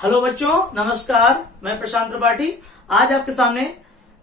Hello बच्चों, नमस्कार। मैं प्रशांत त्रिपाठी आज आपके सामने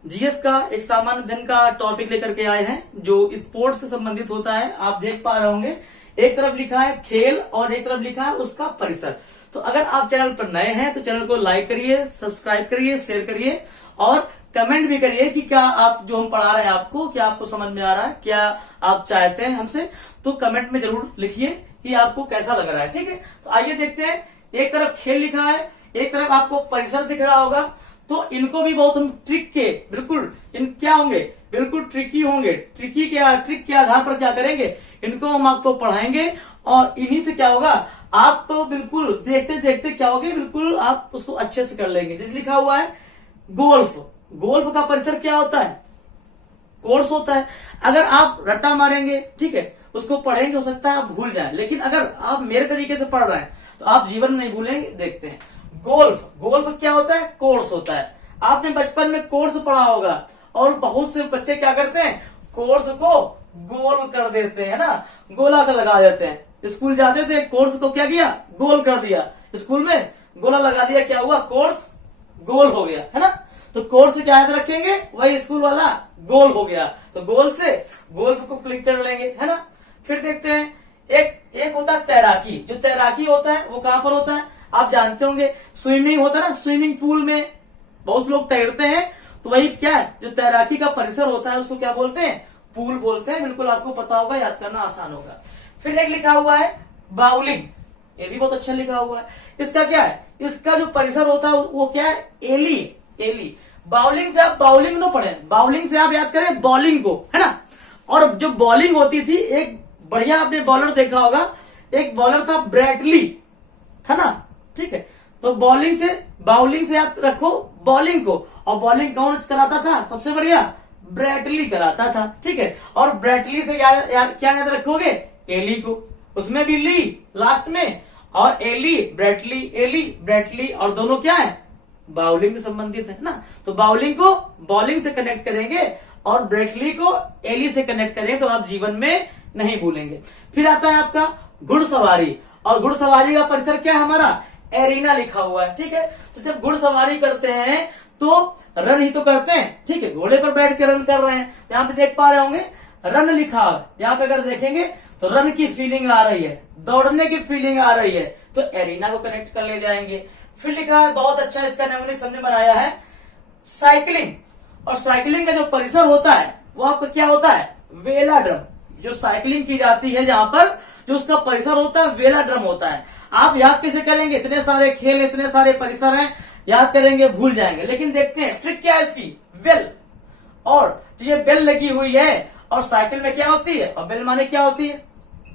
जीएस का एक सामान्य अध्ययन का टॉपिक लेकर के आए हैं जो स्पोर्ट्स से संबंधित होता है। आप देख पा रहे होंगे एक तरफ लिखा है खेल और एक तरफ लिखा है उसका परिसर। तो अगर आप चैनल पर नए हैं तो चैनल को लाइक करिए, सब्सक्राइब करिए, शेयर करिए और कमेंट भी करिए कि क्या आप जो हम पढ़ा रहे हैं आपको क्या आपको समझ में आ रहा है, क्या आप चाहते हैं हमसे। तो कमेंट में जरूर लिखिए कि आपको कैसा लग रहा है। ठीक है, तो आइए देखते हैं। एक तरफ खेल लिखा है, एक तरफ आपको परिसर दिख रहा होगा। तो इनको भी बहुत हम ट्रिक के बिल्कुल इन क्या होंगे, बिल्कुल ट्रिकी होंगे। ट्रिक के आधार पर क्या करेंगे, इनको हम आपको पढ़ाएंगे और इन्हीं से क्या होगा, आप तो बिल्कुल देखते देखते क्या होगे, बिल्कुल आप उसको अच्छे से कर लेंगे। जैसे लिखा हुआ है गोल्फ, गोल्फ का परिसर क्या होता है, कोर्स होता है। अगर आप रट्टा मारेंगे, ठीक है, उसको पढ़ेंगे, हो सकता है आप भूल जाएं, लेकिन अगर आप मेरे तरीके से पढ़ रहे हैं तो आप जीवन में नहीं भूलेंगे। देखते हैं गोल्फ, गोल्फ क्या होता है, कोर्स होता है। आपने बचपन में कोर्स पढ़ा होगा और बहुत से बच्चे क्या करते हैं, कोर्स को गोल कर देते हैं ना, गोला का लगा देते हैं। स्कूल जाते थे, कोर्स को क्या किया, गोल कर दिया, स्कूल में गोला लगा दिया, क्या हुआ, कोर्स गोल हो गया, है ना। तो कोर्स से क्या याद रखेंगे, वही स्कूल वाला गोल हो गया। तो गोल से गोल्फ को क्लिक कर लेंगे, है ना। फिर देखते हैं एक होता है तैराकी। जो तैराकी होता है वो कहां पर होता है, आप जानते होंगे, स्विमिंग होता है ना, स्विमिंग पूल में बहुत लोग तैरते हैं। तो वही क्या है, जो तैराकी का परिसर होता है उसको क्या बोलते हैं, पूल बोलते हैं। बिल्कुल आपको पता होगा, याद करना आसान होगा। फिर एक लिखा हुआ है बाउलिंग, ये भी बहुत अच्छा लिखा हुआ है। इसका क्या है, इसका जो परिसर होता है वो क्या है, एली। एली बाउलिंग से आप बाउलिंग न पढ़े, बाउलिंग से आप याद करें बॉलिंग को, है ना। और जो बॉलिंग होती थी, एक बढ़िया आपने बॉलर देखा होगा, एक बॉलर था ब्रैडली, था ना, ठीक है। तो बॉलिंग से याद रखो बॉलिंग को, और बॉलिंग कौन कराता था, सबसे बढ़िया ब्रैडली कराता था, ठीक है। और ब्रैडली से क्या याद रखोगे, एली को, उसमें भी ली लास्ट में, और एली ब्रैडली और दोनों क्या है, बाउलिंग से संबंधित है ना। तो बाउलिंग को बॉलिंग से कनेक्ट करेंगे और ब्रैडली को एली से कनेक्ट करेंगे तो आप जीवन में नहीं भूलेंगे। फिर आता है आपका घुड़सवारी, और घुड़सवारी का परिसर क्या है हमारा, एरिना लिखा हुआ है, ठीक है। तो जब घुड़सवारी करते हैं तो रन ही तो करते हैं, ठीक है, घोड़े पर बैठ के रन कर रहे हैं। यहाँ पे देख पा रहे होंगे रन लिखा है, यहाँ पे अगर देखेंगे तो रन की फीलिंग आ रही है, दौड़ने की फीलिंग आ रही है, तो एरिना को कनेक्ट कर ले जाएंगे। फिर लिखा है बहुत अच्छा, इसका नमूने सबने बनाया है, साइकिलिंग। और साइकिलिंग का जो परिसर होता है वो आपका क्या होता है, वेलाड्रम। जो साइकिलिंग की जाती है जहां पर जो उसका परिसर होता है वेलाड्रम होता है। आप याद कैसे करेंगे, इतने सारे खेल, इतने सारे परिसर हैं, याद करेंगे भूल जाएंगे। लेकिन देखते हैं ट्रिक क्या है इसकी, बेल। और ये बेल लगी हुई है, और साइकिल में क्या होती है, और बेल माने क्या होती है,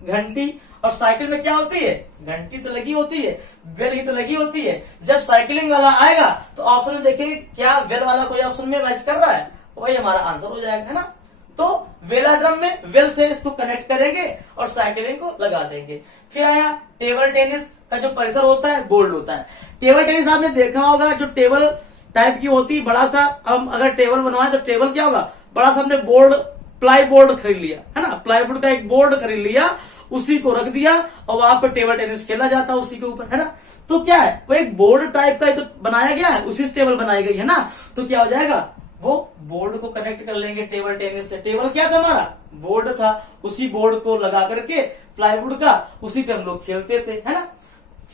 घंटी, और साइकिल में क्या होती है, घंटी तो लगी होती है, बेल ही तो लगी होती है। जब साइकिलिंग वाला आएगा तो ऑप्शन में देखेंगे क्या बेल वाला कोई ऑप्शन में मैच कर रहा है, वही हमारा आंसर हो जाएगा, है ना। तो वेलाड्रम में वेल से इसको कनेक्ट करेंगे और साइकिलिंग को लगा देंगे। फिर आया टेबल टेनिस का जो परिसर होता है गोल्ड होता है। टेबल टेनिस आपने देखा होगा, जो टेबल टाइप की होती है, बड़ा सा, हम अगर टेबल बनवाए तो टेबल क्या होगा, बड़ा सा हमने बोर्ड, प्लाई बोर्ड खरीद लिया, है ना, प्लाई बोर्ड का एक बोर्ड खरीद लिया, उसी को रख दिया और वहां पर टेबल टेनिस खेला जाता है उसी के ऊपर, है ना। तो क्या है, वो एक बोर्ड टाइप का तो बनाया गया है, उसी से टेबल बनाई गई है ना। तो क्या हो जाएगा, वो बोर्ड को कनेक्ट कर लेंगे टेबल टेनिस से। टेबल क्या था हमारा, बोर्ड था, उसी बोर्ड को लगा करके प्लाईवुड का, उसी पे हम लोग खेलते थे, है ना,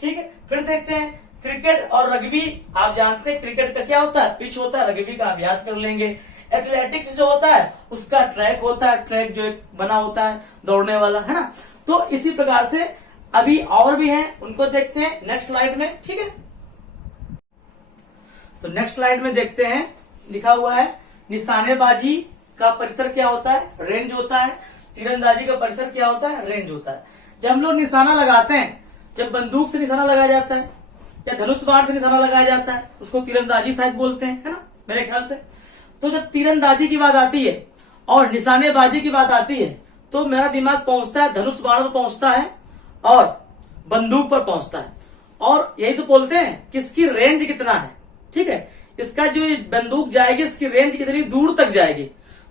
ठीक है। फिर देखते हैं क्रिकेट और रग्बी। आप जानते हैं क्रिकेट का क्या होता है, पिच होता है, रग्बी का आप याद कर लेंगे। एथलेटिक्स जो होता है उसका ट्रैक होता है, ट्रैक जो एक बना होता है दौड़ने वाला, है ना। तो इसी प्रकार से अभी और भी हैं, उनको देखते हैं नेक्स्ट स्लाइड में, ठीक है। तो नेक्स्ट स्लाइड में देखते हैं, लिखा हुआ है निशानेबाजी का परिसर क्या होता है, रेंज होता है। तीरंदाजी का परिसर क्या होता है, रेंज होता है। जब हम लोग निशाना लगाते हैं, जब बंदूक से निशाना लगाया जाता है या धनुष बाण से निशाना लगाया जाता है, उसको तीरंदाजी शायद बोलते हैं, है ना, मेरे ख्याल से। तो जब तीरंदाजी की बात आती है और निशानेबाजी की बात आती है तो मेरा दिमाग पहुंचता है धनुष बाण पर पहुंचता है और बंदूक पर पहुंचता है, और यही तो बोलते हैं कि इसकी रेंज कितना है, ठीक है, इसका जो बंदूक जाएगी इसकी रेंज कितनी दूर तक जाएगी।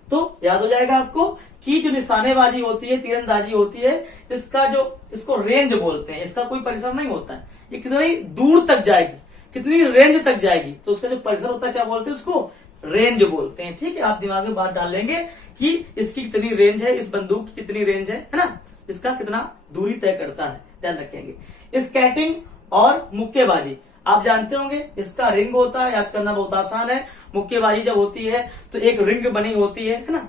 तो याद हो जाएगा आपको कि जो निशानेबाजी होती है, तीरंदाजी होती है, इसका जो इसको रेंज बोलते हैं, इसका कोई परिसर नहीं होता है, ये कितनी दूर तक जाएगी, कितनी रेंज तक जाएगी, तो उसका जो परिसर होता है क्या बोलते हैं, उसको रेंज बोलते हैं। ठीक है, आप दिमाग में बात डाल लेंगे कि इसकी कितनी रेंज है, इस बंदूक की कितनी रेंज है ना, इसका कितना दूरी तय करता है, ध्यान रखेंगे। स्केटिंग और मुक्केबाजी आप जानते होंगे, इसका रिंग होता है, याद करना बहुत आसान है। मुक्केबाजी जब होती है तो एक रिंग बनी होती है ना,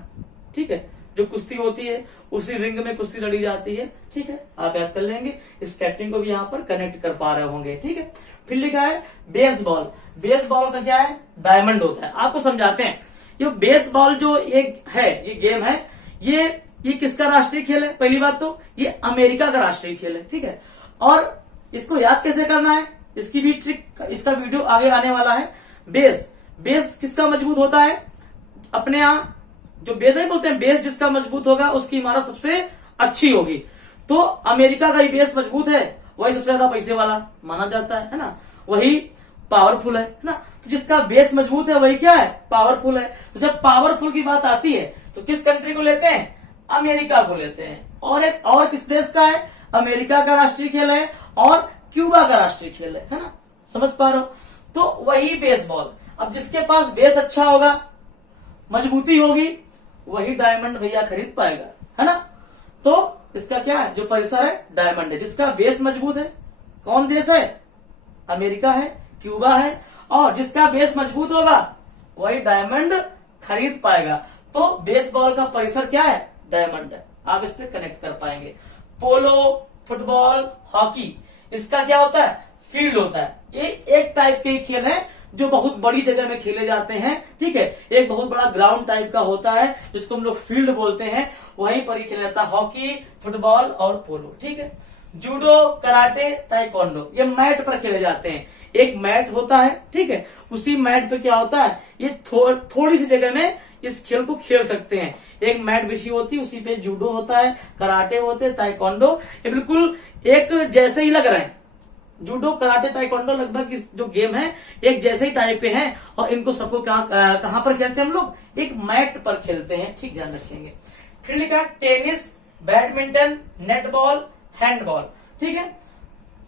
ठीक है, जो कुश्ती होती है उसी रिंग में कुश्ती लड़ी जाती है। ठीक है, आप याद कर लेंगे। स्केटिंग को भी यहाँ पर कनेक्ट कर पा रहे होंगे। ठीक है, फिर लिखा है बेसबॉल। बेसबॉल का क्या है, डायमंड होता है। आपको समझाते हैं, ये बेसबॉल जो एक है, ये गेम है, ये किसका राष्ट्रीय खेल है, पहली बात तो ये अमेरिका का राष्ट्रीय खेल है। ठीक है, और इसको याद कैसे करना है, इसकी भी ट्रिक, इसका वीडियो आगे आने वाला है। बेस किसका मजबूत होता है, अपने यहाँ जो बेस नहीं बोलते हैं, बेस जिसका मजबूत होगा उसकी इमारत सबसे अच्छी होगी। तो अमेरिका का ही बेस मजबूत है, वही सबसे ज्यादा पैसे वाला माना जाता है ना, वही पावरफुल है ना। तो जिसका बेस मजबूत है वही क्या है, पावरफुल है। तो जब पावरफुल की बात आती है तो किस कंट्री को लेते हैं, अमेरिका को लेते हैं। और किस देश का है, अमेरिका का राष्ट्रीय खेल है और क्यूबा का राष्ट्रीय खेल है ना, समझ पा रहे हो। तो वही बेसबॉल, अब जिसके पास बेस अच्छा होगा, मजबूती होगी, वही डायमंड भैया खरीद पाएगा, है ना। तो इसका क्या है, जो परिसर है डायमंड है। जिसका बेस मजबूत है, कौन देश है, अमेरिका है, क्यूबा है, और जिसका बेस मजबूत होगा वही डायमंड खरीद पाएगा। तो बेसबॉल का परिसर क्या है, डायमंड है। आप इस पे कनेक्ट कर पाएंगे। पोलो, फुटबॉल, हॉकी, इसका क्या होता है, फील्ड होता है। ये एक टाइप के खेल है जो बहुत बड़ी जगह में खेले जाते हैं। ठीक है, एक बहुत बड़ा ग्राउंड टाइप का होता है जिसको हम लोग फील्ड बोलते हैं, वहीं पर ही खेला जाता है हॉकी, फुटबॉल और पोलो। ठीक है, जूडो, कराटे, ताइक्वांडो, ये मैट पर खेले जाते हैं। एक मैट होता है, ठीक है, उसी मैट पे क्या होता है, ये थोड़ी सी जगह में इस खेल को खेल सकते हैं। एक मैट बिछी होती है, उसी पे जूडो होता है, कराटे होते हैं, ताइक्वांडो, ये बिल्कुल एक जैसे ही लग रहे हैं। जूडो, कराटे, ताइक्वांडो लगभग इस जो गेम है एक जैसे ही टाइप पे हैं, और इनको सबको कहां पर खेलते हैं हम लोग, एक मैट पर खेलते हैं। ठीक, ध्यान रखेंगे। फिर लिखा टेनिस, बैडमिंटन, नेटबॉल, हैंडबॉल। ठीक है,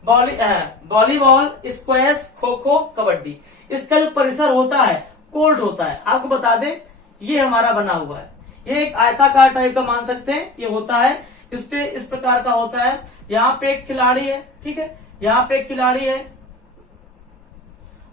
वॉलीबॉल, स्क्वैश, खो खो, कबड्डी। इसका जो परिसर होता है कोर्ट होता है। आपको बता दें, ये हमारा बना हुआ है, ये एक आयताकार टाइप का मान सकते हैं, ये होता है। इस पे इस प्रकार का होता है। यहाँ पे एक खिलाड़ी है, ठीक है, यहाँ पे एक खिलाड़ी है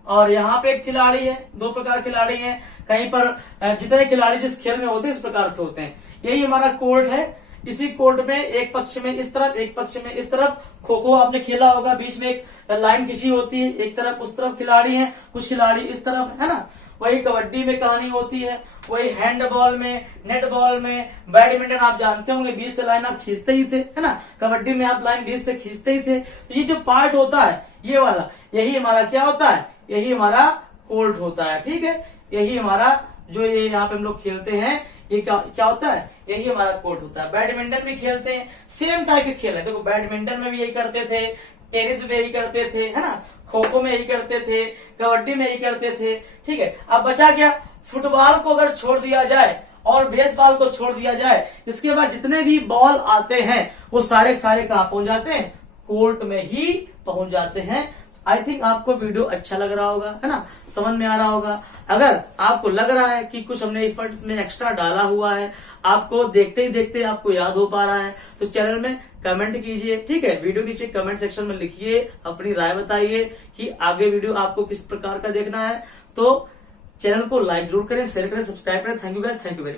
और यहाँ पे एक खिलाड़ी है, दो प्रकार खिलाड़ी हैं। कहीं पर जितने खिलाड़ी जिस खेल में होते हैं इस प्रकार के होते हैं। यही हमारा कोर्ट है। इसी कोर्ट में एक पक्ष में इस तरफ, एक पक्ष में इस तरफ। खो खो आपने खेला होगा, बीच में एक लाइन खींची होती है, एक तरफ उस तरफ खिलाड़ी हैं, कुछ खिलाड़ी इस तरफ, है ना। वही कबड्डी में कहानी होती है, वही हैंडबॉल में, नेटबॉल में, बैडमिंटन आप जानते होंगे, बीच से लाइन आप खींचते ही थे, है ना। कबड्डी में आप लाइन बीच से खींचते ही थे। तो ये जो पार्ट होता है ये वाला, यही हमारा क्या होता है, यही हमारा कोर्ट होता है। ठीक है, यही हमारा जो ये यहाँ पे हम लोग खेलते हैं, ये क्या होता है, यही हमारा कोर्ट होता है। बैडमिंटन भी खेलते हैं, सेम टाइप के खेल है। देखो, बैडमिंटन में भी यही करते थे, टेनिस में यही करते थे, है ना, खो खो में यही करते थे, कबड्डी में यही करते थे। ठीक है, अब बचा क्या, फुटबॉल को अगर छोड़ दिया जाए और बेसबॉल को छोड़ दिया जाए, इसके बाद जितने भी बॉल आते हैं वो सारे कहाँ पहुंच जाते हैं, कोर्ट में ही पहुंच जाते हैं। आई थिंक आपको वीडियो अच्छा लग रहा होगा, है ना, समझ में आ रहा होगा। अगर आपको लग रहा है कि कुछ हमने एफर्ट्स में एक्स्ट्रा डाला हुआ है, आपको देखते ही देखते आपको याद हो पा रहा है, तो चैनल में कमेंट कीजिए। ठीक है, वीडियो नीचे कमेंट सेक्शन में लिखिए, अपनी राय बताइए कि आगे वीडियो आपको किस प्रकार का देखना है। तो चैनल को लाइक जरूर करें, शेयर करें, सब्सक्राइब करें। Thank you guys, thank you very much.